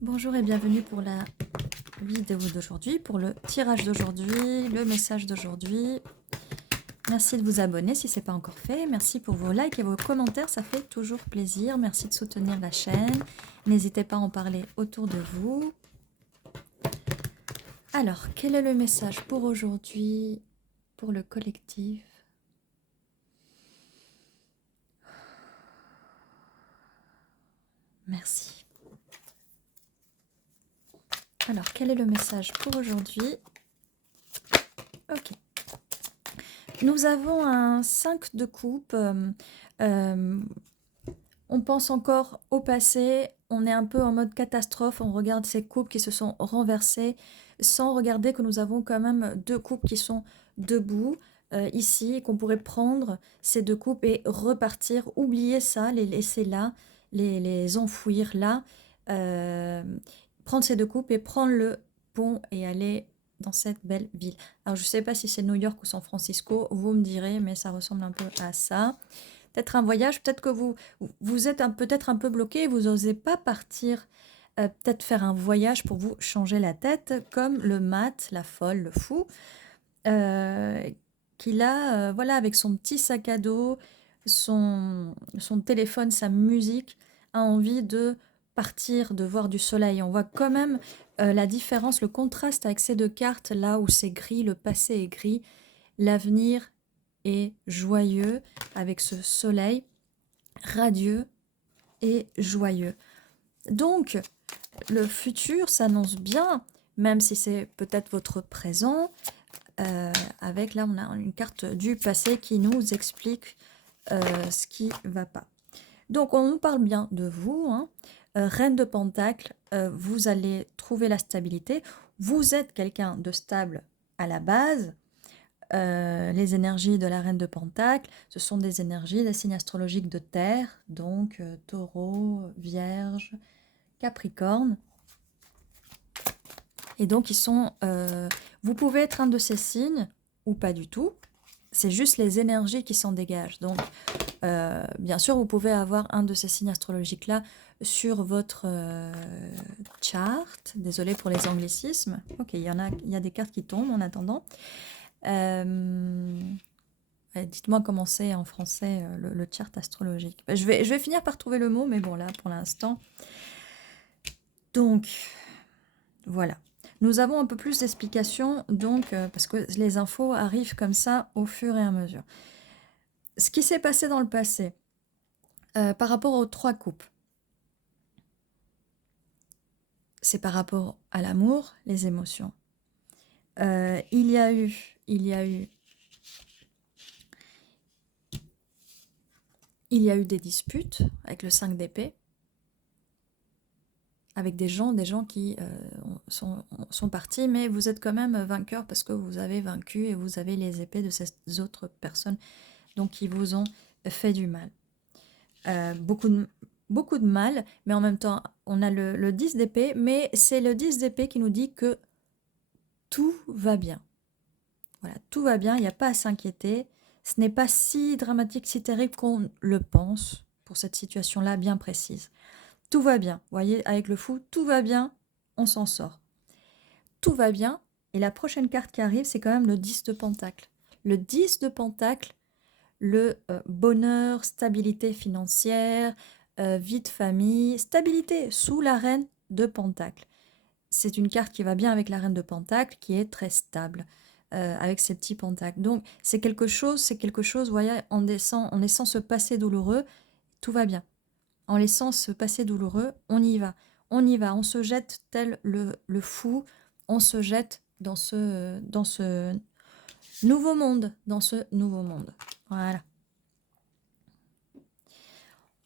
Bonjour et bienvenue pour la vidéo d'aujourd'hui, pour le tirage d'aujourd'hui, le message d'aujourd'hui. Merci de vous abonner si ce n'est pas encore fait. Merci pour vos likes et vos commentaires, ça fait toujours plaisir. Merci de soutenir la chaîne. N'hésitez pas à en parler autour de vous. Alors, quel est le message pour aujourd'hui, pour le collectif? Merci. Alors, quel est le message pour aujourd'hui? Ok. Nous avons un 5 de coupe. On pense encore au passé. On est un peu en mode catastrophe. On regarde ces coupes qui se sont renversées sans regarder que nous avons quand même deux coupes qui sont debout ici et qu'on pourrait prendre ces deux coupes et repartir. Oublier ça, les laisser là, les enfouir là. euh, Prendre ces deux coupes et prendre le pont et aller dans cette belle ville. Alors, je ne sais pas si c'est New York ou San Francisco, vous me direz, mais ça ressemble un peu à ça. Peut-être un voyage, peut-être que vous êtes peut-être un peu bloqué, vous n'osez pas partir, peut-être faire un voyage pour vous changer la tête, comme le mat, la folle, le fou, euh, qu'il a, voilà, avec son petit sac à dos, son téléphone, sa musique, a envie de partir, de voir du soleil. On voit quand même la différence, le contraste avec ces deux cartes, là où c'est gris, le passé est gris, l'avenir est joyeux avec ce soleil radieux et joyeux. Donc, le futur s'annonce bien, même si c'est peut-être votre présent. Avec là, on a une carte du passé qui nous explique ce qui ne va pas. Donc, on nous parle bien de vous, hein. Reine de Pentacle, vous allez trouver la stabilité. Vous êtes quelqu'un de stable à la base. Les énergies de la Reine de Pentacle, ce sont des énergies des signes astrologiques de terre, donc Taureau, Vierge, Capricorne. Et donc, vous pouvez être un de ces signes ou pas du tout. C'est juste les énergies qui s'en dégagent. Donc, bien sûr, vous pouvez avoir un de ces signes astrologiques-là sur votre chart. Désolée pour les anglicismes. Ok, il y a des cartes qui tombent en attendant. Dites-moi comment c'est en français le chart astrologique. Je vais finir par trouver le mot, mais bon, là, pour l'instant. Donc, voilà. Nous avons un peu plus d'explications, donc, parce que les infos arrivent comme ça au fur et à mesure. Ce qui s'est passé dans le passé, par rapport aux trois coupes, c'est par rapport à l'amour, les émotions. Il y a eu des disputes avec le 5 d'épée, avec des gens qui sont partis, mais vous êtes quand même vainqueur parce que vous avez vaincu et vous avez les épées de ces autres personnes donc qui vous ont fait du mal. Beaucoup de mal, mais en même temps, on a le 10 d'épée, mais c'est le 10 d'épée qui nous dit que tout va bien. Voilà, tout va bien, il n'y a pas à s'inquiéter. Ce n'est pas si dramatique, si terrible qu'on le pense pour cette situation-là bien précise. Tout va bien, vous voyez, avec le fou, tout va bien, on s'en sort. Tout va bien, et la prochaine carte qui arrive, c'est quand même le 10 de Pentacle. Le 10 de Pentacle, le bonheur, stabilité financière, vie de famille, stabilité sous la reine de Pentacle. C'est une carte qui va bien avec la reine de Pentacle, qui est très stable, avec ses petits pentacles. Donc, c'est quelque chose, vous voyez, en laissant ce passé douloureux, tout va bien. En laissant ce passé douloureux, on y va. On y va, on se jette tel le fou, on se jette dans ce nouveau monde, Voilà.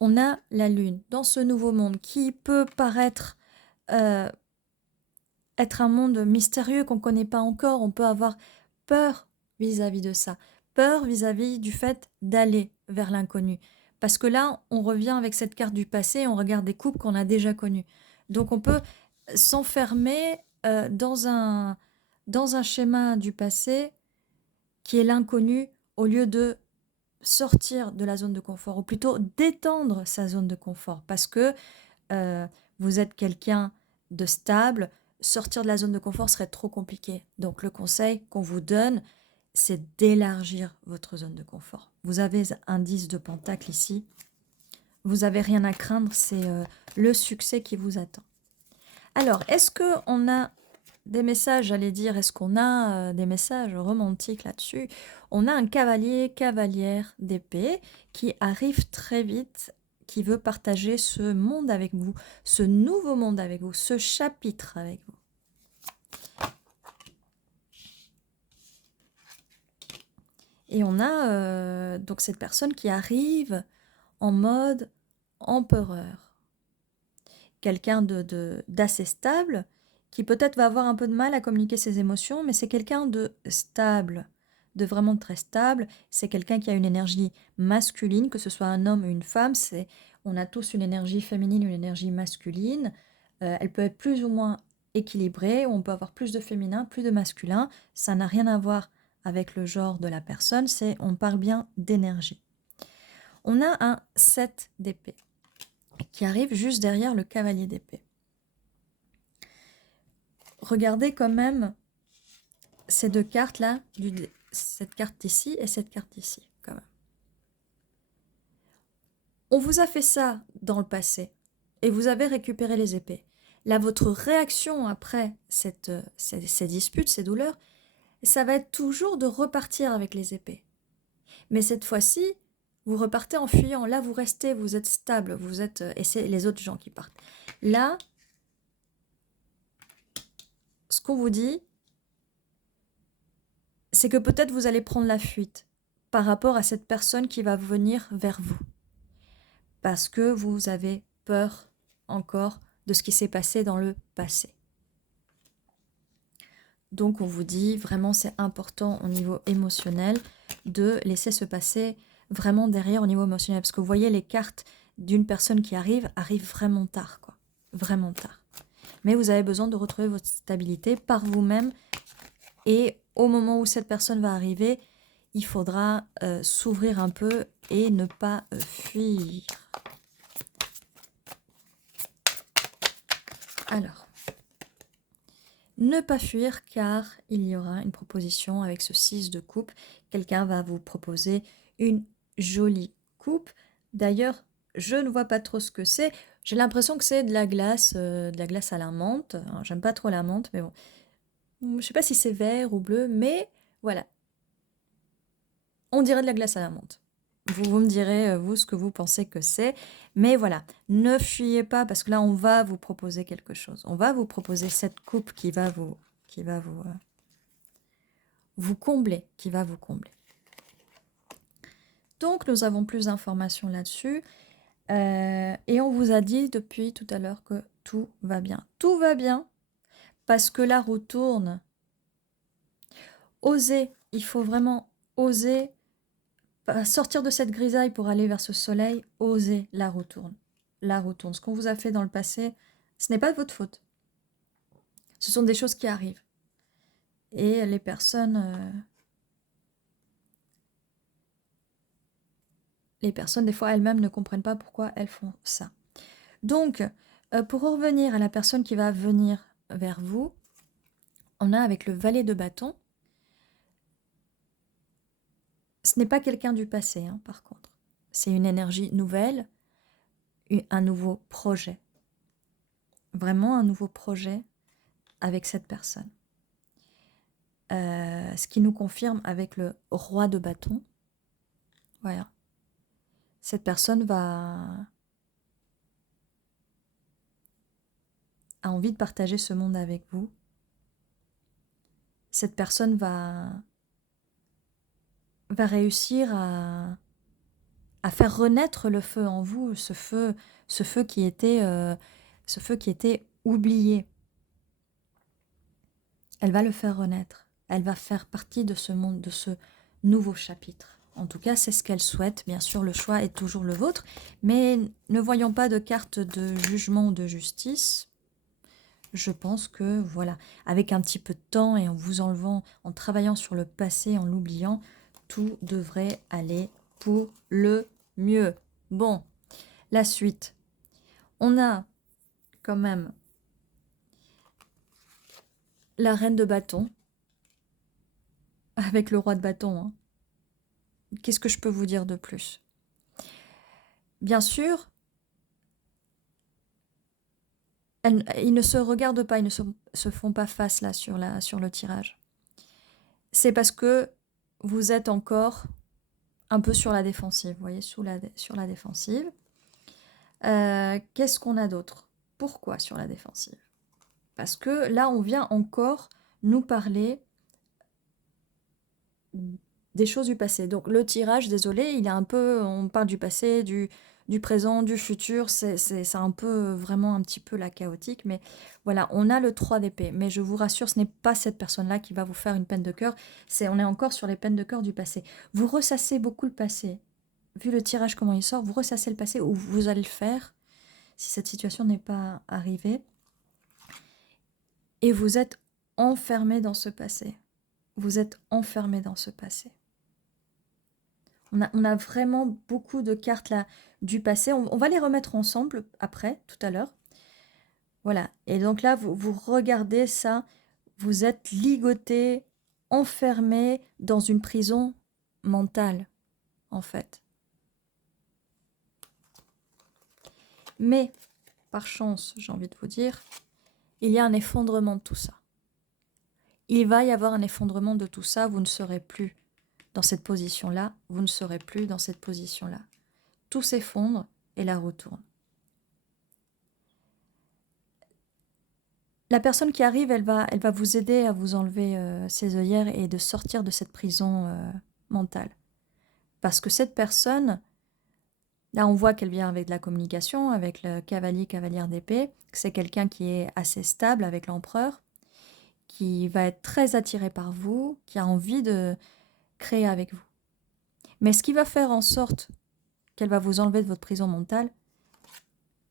On a la lune dans ce nouveau monde qui peut paraître être un monde mystérieux qu'on ne connaît pas encore. On peut avoir peur vis-à-vis de ça, peur vis-à-vis du fait d'aller vers l'inconnu. Parce que là, on revient avec cette carte du passé, on regarde des couples qu'on a déjà connus. Donc on peut s'enfermer dans un schéma du passé qui est l'inconnu au lieu de sortir de la zone de confort, ou plutôt d'étendre sa zone de confort, parce que vous êtes quelqu'un de stable, sortir de la zone de confort serait trop compliqué. Donc le conseil qu'on vous donne, c'est d'élargir votre zone de confort. Vous avez un 10 de pentacle ici. Vous n'avez rien à craindre, c'est le succès qui vous attend. Alors, est-ce qu'on a des messages, j'allais dire, est-ce qu'on a des messages romantiques là-dessus? On a un cavalier, cavalière d'épée qui arrive très vite, qui veut partager ce monde avec vous, ce nouveau monde avec vous, ce chapitre avec vous. Et on a donc cette personne qui arrive en mode empereur. Quelqu'un d'assez stable, qui peut-être va avoir un peu de mal à communiquer ses émotions, mais c'est quelqu'un de stable, de vraiment très stable. C'est quelqu'un qui a une énergie masculine, que ce soit un homme ou une femme. On a tous une énergie féminine, une énergie masculine. Elle peut être plus ou moins équilibrée, on peut avoir plus de féminin, plus de masculin. Ça n'a rien à voir avec le genre de la personne, on parle bien d'énergie. On a un 7 d'épée qui arrive juste derrière le cavalier d'épée. Regardez quand même ces deux cartes-là, cette carte ici et cette carte ici, quand même. On vous a fait ça dans le passé et vous avez récupéré les épées. Là, votre réaction après ces disputes, ces douleurs, ça va être toujours de repartir avec les épées. Mais cette fois-ci, vous repartez en fuyant. Là, vous restez, vous êtes stable, et c'est les autres gens qui partent. Là, ce qu'on vous dit, c'est que peut-être vous allez prendre la fuite par rapport à cette personne qui va venir vers vous. Parce que vous avez peur encore de ce qui s'est passé dans le passé. Donc on vous dit vraiment c'est important au niveau émotionnel de laisser se passer vraiment derrière au niveau émotionnel. Parce que vous voyez les cartes d'une personne qui arrivent vraiment tard, quoi. Vraiment tard. Mais vous avez besoin de retrouver votre stabilité par vous-même. Et au moment où cette personne va arriver, il faudra s'ouvrir un peu et ne pas fuir. Alors, ne pas fuir car il y aura une proposition avec ce 6 de coupe. Quelqu'un va vous proposer une jolie coupe. D'ailleurs, je ne vois pas trop ce que c'est. J'ai l'impression que c'est de la glace à la menthe. J'aime pas trop la menthe, mais bon. Je sais pas si c'est vert ou bleu, mais voilà. On dirait de la glace à la menthe. Vous me direz, vous, ce que vous pensez que c'est. Mais voilà, ne fuyez pas parce que là, on va vous proposer quelque chose. On va vous proposer cette coupe qui va vous combler, qui va vous combler. Donc, nous avons plus d'informations là-dessus. Et on vous a dit depuis tout à l'heure que tout va bien. Tout va bien parce que la roue tourne. Osez, il faut vraiment oser sortir de cette grisaille pour aller vers ce soleil. Osez, la roue tourne. La roue tourne. Ce qu'on vous a fait dans le passé, ce n'est pas de votre faute. Ce sont des choses qui arrivent. Et les personnes, des fois, elles-mêmes ne comprennent pas pourquoi elles font ça. Donc, pour revenir à la personne qui va venir vers vous, on a avec le valet de bâton. Ce n'est pas quelqu'un du passé, hein, par contre. C'est une énergie nouvelle, un nouveau projet. Vraiment un nouveau projet avec cette personne. Ce qui nous confirme avec le roi de bâton. Voilà. Cette personne a envie de partager ce monde avec vous. Cette personne va réussir à faire renaître le feu en vous, ce feu qui était oublié. Elle va le faire renaître. Elle va faire partie de ce monde, de ce nouveau chapitre. En tout cas, c'est ce qu'elle souhaite. Bien sûr, le choix est toujours le vôtre. Mais ne voyons pas de carte de jugement ou de justice. Je pense que, voilà, avec un petit peu de temps et en vous enlevant, en travaillant sur le passé, en l'oubliant, tout devrait aller pour le mieux. Bon, la suite. On a quand même la reine de bâton, avec le roi de bâton, hein. Qu'est-ce que je peux vous dire de plus? Bien sûr, ils ne se regardent pas, ils ne se font pas face là sur le tirage. C'est parce que vous êtes encore un peu sur la défensive, vous voyez, sur la défensive. Qu'est-ce qu'on a d'autre? Pourquoi sur la défensive? Parce que là, on vient encore nous parler des choses du passé. Donc le tirage, désolé, il est un peu, on parle du passé, du présent, du futur, c'est un peu vraiment un petit peu la chaotique, mais voilà, on a le 3 d'épée. Mais je vous rassure, ce n'est pas cette personne-là qui va vous faire une peine de cœur, on est encore sur les peines de cœur du passé. Vous ressassez beaucoup le passé. Vu le tirage, comment il sort, vous ressassez le passé, ou vous allez le faire, si cette situation n'est pas arrivée, et vous êtes enfermé dans ce passé. Vous êtes enfermé dans ce passé. On a vraiment beaucoup de cartes là du passé. On va les remettre ensemble après, tout à l'heure. Voilà. Et donc là, vous regardez ça. Vous êtes ligoté, enfermé dans une prison mentale, en fait. Mais, par chance, j'ai envie de vous dire, il y a un effondrement de tout ça. Il va y avoir un effondrement de tout ça. Vous ne serez plus dans cette position-là. Vous ne serez plus dans cette position-là. Tout s'effondre et la roue tourne. La personne qui arrive, elle va vous aider à vous enlever ces œillères et de sortir de cette prison mentale. Parce que cette personne, là on voit qu'elle vient avec de la communication, avec le cavalière d'épée, que c'est quelqu'un qui est assez stable avec l'empereur, qui va être très attiré par vous, qui a envie de créer avec vous. Mais ce qui va faire en sorte qu'elle va vous enlever de votre prison mentale,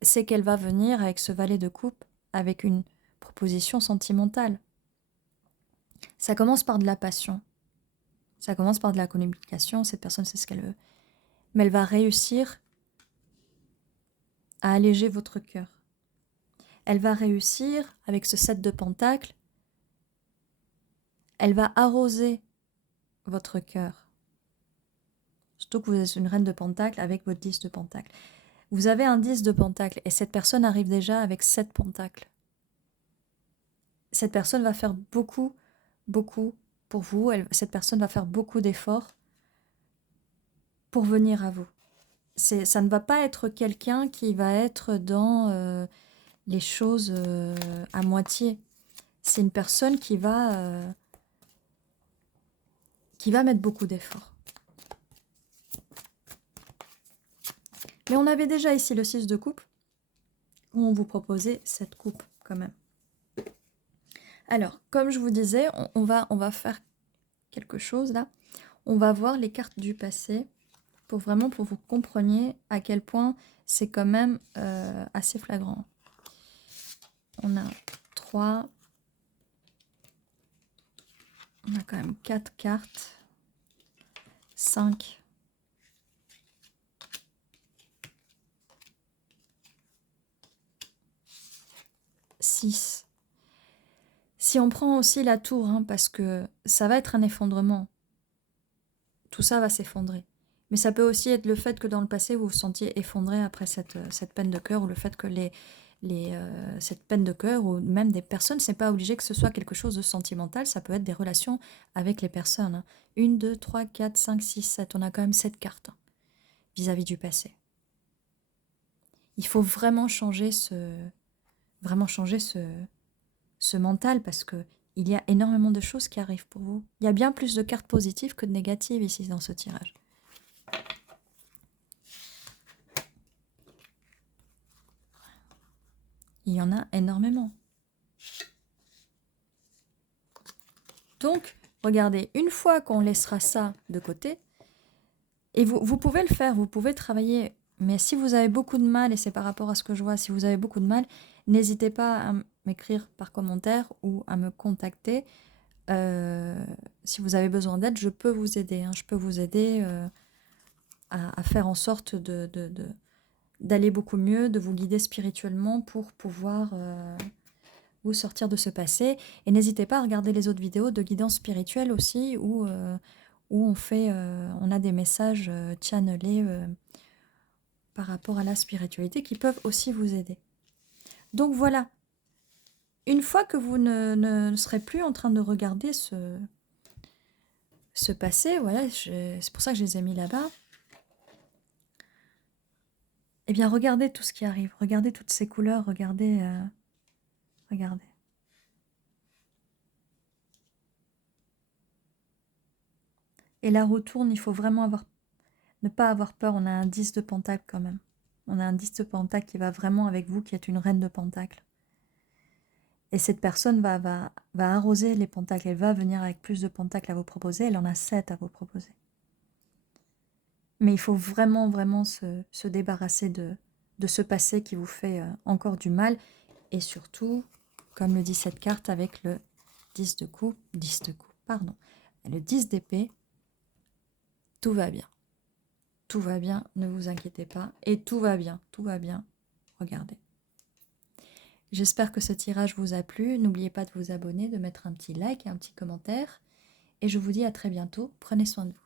c'est qu'elle va venir avec ce valet de coupe, avec une proposition sentimentale. Ça commence par de la passion. Ça commence par de la communication, cette personne sait ce qu'elle veut. Mais elle va réussir à alléger votre cœur. Elle va réussir, avec ce 7 de pentacles, elle va arroser votre cœur. Surtout que vous êtes une reine de pentacles avec votre 10 de pentacles. Vous avez un 10 de pentacles et cette personne arrive déjà avec 7 pentacles. Cette personne va faire beaucoup pour vous. Cette personne va faire beaucoup d'efforts pour venir à vous. Ça ne va pas être quelqu'un qui va être dans les choses à moitié. C'est une personne qui va mettre beaucoup d'efforts. Mais on avait déjà ici le 6 de coupe, où on vous proposait cette coupe quand même. Alors, comme je vous disais, on va faire quelque chose là. On va voir les cartes du passé pour que vous compreniez à quel point c'est quand même assez flagrant. On a 3. On a quand même 4 cartes. 5. 6. Si on prend aussi la tour, hein, parce que ça va être un effondrement. Tout ça va s'effondrer. Mais ça peut aussi être le fait que dans le passé, vous vous sentiez effondré après cette peine de cœur, ou le fait que cette peine de cœur, ou même des personnes, c'est pas obligé que ce soit quelque chose de sentimental, ça peut être des relations avec les personnes. Hein. 1, 2, 3, 4, 5, 6, 7. On a quand même 7 cartes hein, vis-à-vis du passé. Il faut vraiment changer ce mental, parce que il y a énormément de choses qui arrivent pour vous. Il y a bien plus de cartes positives que de négatives ici dans ce tirage. Il y en a énormément. Donc, regardez, une fois qu'on laissera ça de côté, et vous pouvez le faire, vous pouvez travailler, mais si vous avez beaucoup de mal, et c'est par rapport à ce que je vois, si vous avez beaucoup de mal, n'hésitez pas à m'écrire par commentaire ou à me contacter. Si vous avez besoin d'aide, je peux vous aider. Hein. Je peux vous aider à faire en sorte d'aller beaucoup mieux, de vous guider spirituellement pour pouvoir vous sortir de ce passé. Et n'hésitez pas à regarder les autres vidéos de guidance spirituelle aussi, où on a des messages channelés par rapport à la spiritualité qui peuvent aussi vous aider. Donc voilà, une fois que vous ne serez plus en train de regarder ce passé, voilà, c'est pour ça que je les ai mis là-bas. Eh bien, regardez tout ce qui arrive, regardez toutes ces couleurs, regardez. Regardez. Et la roue tourne, il faut vraiment ne pas avoir peur. On a un 10 de pentacle quand même. On a un 10 de pentacle qui va vraiment avec vous, qui est une reine de pentacle. Et cette personne va arroser les pentacles. Elle va venir avec plus de pentacles à vous proposer. Elle en a 7 à vous proposer. Mais il faut vraiment, vraiment se débarrasser de ce passé qui vous fait encore du mal. Et surtout, comme le dit cette carte avec le 10 de coupe, pardon, le 10 d'épée, tout va bien. Tout va bien, ne vous inquiétez pas. Et tout va bien, tout va bien. Regardez. J'espère que ce tirage vous a plu. N'oubliez pas de vous abonner, de mettre un petit like et un petit commentaire. Et je vous dis à très bientôt. Prenez soin de vous.